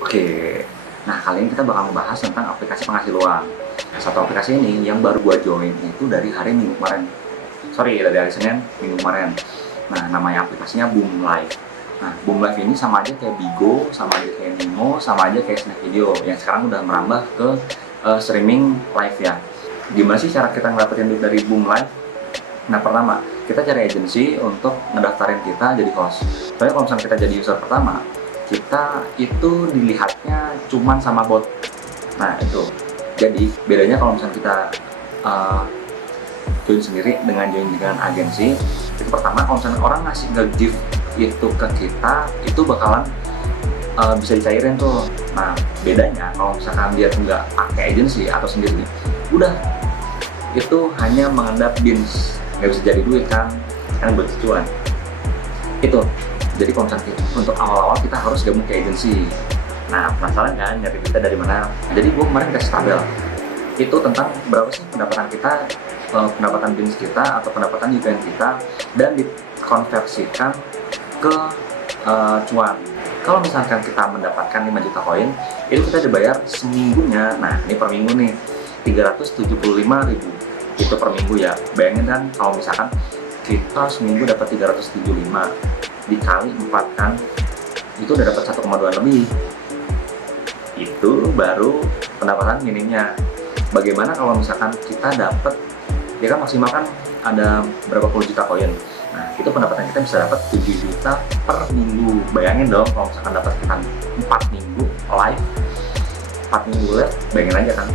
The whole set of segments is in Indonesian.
Oke, nah kali ini kita bakal membahas tentang aplikasi penghasil uang. Satu aplikasi ini yang baru gua join itu dari hari Minggu kemarin. Dari hari Senin Minggu kemarin. Nah, namanya aplikasinya Boom Live. Nah, Boom Live ini sama aja kayak Bigo, sama aja kayak Nimo, sama aja kayak Snack Video yang sekarang udah merambah ke streaming live ya. Gimana sih cara kita ngedapetin duit dari Boom Live? Nah, pertama, kita cari agensi untuk ngedaftarin kita jadi host. Soalnya kalau misalnya kita jadi user pertama, kita itu dilihatnya cuman sama bot. Nah, itu. Jadi, bedanya kalau misalnya kita join sendiri dengan agensi, itu pertama kalau misalnya orang ngasih nge-gift itu ke kita, itu bakalan bisa dicairin tuh. Nah, bedanya kalau misalkan dia tuh nggak pakai agensi atau sendiri, udah itu hanya mengendap bins, nggak bisa jadi duit kan buat cuan itu. Jadi kalau misalnya untuk awal-awal kita harus gabung ke agensi. Nah, penasaran kan nyari kita dari mana? Jadi gue kemarin kasih tabel itu tentang berapa sih pendapatan kita, pendapatan bins kita atau pendapatan event kita, dan dikonversikan ke cuan. Kalau misalkan kita mendapatkan 5 juta koin, itu kita dibayar seminggunya. Nah, ini per minggu nih 375.000 itu per minggu ya. Bayangin kan kalau misalkan kita seminggu dapat 375 dikali 4 kan, itu udah dapat 1,2 lebih. Itu baru pendapatan minimnya. Bagaimana kalau misalkan kita dapat, ya kan maksimal kan ada berapa puluh juta koin. Nah, itu pendapatan kita bisa dapat 7 juta per minggu. Bayangin dong kalau misalkan dapat kita 4 minggu live, 4 minggu live, bayangin aja kan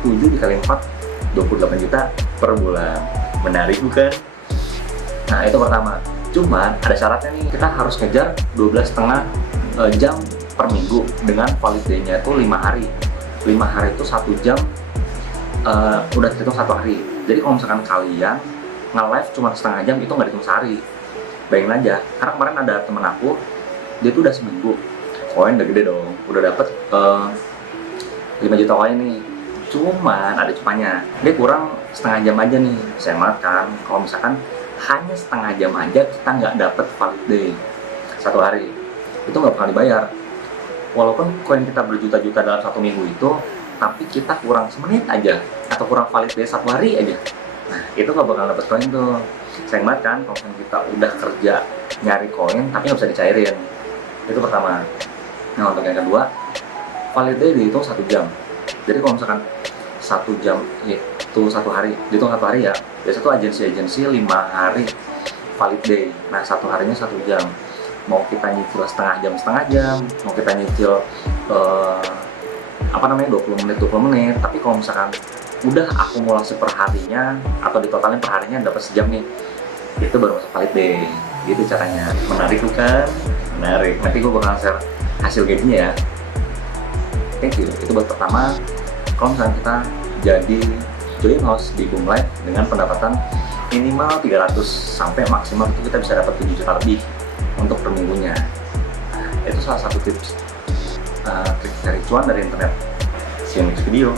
7 dikali 4, 28 juta per bulan. Menarik bukan? Nah, itu pertama. Cuman ada syaratnya nih, kita harus kejar 12,5 jam per minggu dengan valid day-nya itu 5 hari. 5 hari itu 1 jam, udah terhitung 1 hari. Jadi kalau misalkan kalian nge-live cuma setengah jam, itu nggak dihitung sehari. Bayangin aja, karena kemarin ada temen aku, dia tuh udah seminggu, koin udah gede dong, udah dapet 5 juta koin nih. Cuman ada cupanya, dia kurang setengah jam aja nih. Saya kan kalau misalkan hanya setengah jam aja kita nggak dapet valid day 1 hari, itu nggak bakal dibayar. Walaupun koin kita berjuta-juta dalam 1 minggu itu, tapi kita kurang semenit aja atau kurang valid day 1 hari aja, nah itu nggak bakal dapet koin tuh. Sayang banget kan kalau kita udah kerja nyari koin tapi nggak bisa dicairin. Itu pertama. Nah, untuk yang kedua, valid day dihitung 1 jam. Jadi kalau misalkan 1 jam itu 1 hari, dihitung 1 hari ya, biasa tuh agensi-agensi 5 hari valid day. Nah, 1 harinya 1 jam. Mau kita nyicil setengah jam, mau kita nyicil 20 menit, tapi kalau misalkan udah akumulasi per harinya atau ditotalin per harinya dapat sejam nih, itu baru masuk valid day. Gitu caranya. Menarik bukan? Menarik. Nanti gue bakal share hasil gajinya ya. Thank you. Itu buat pertama, kalau misalnya kita jadi join host di Boom Live dengan pendapatan minimal 300 sampai maksimal itu kita bisa dapat 7 juta lebih untuk per minggunya. Nah, itu salah satu tips trik cari cuan dari internet. See you next video.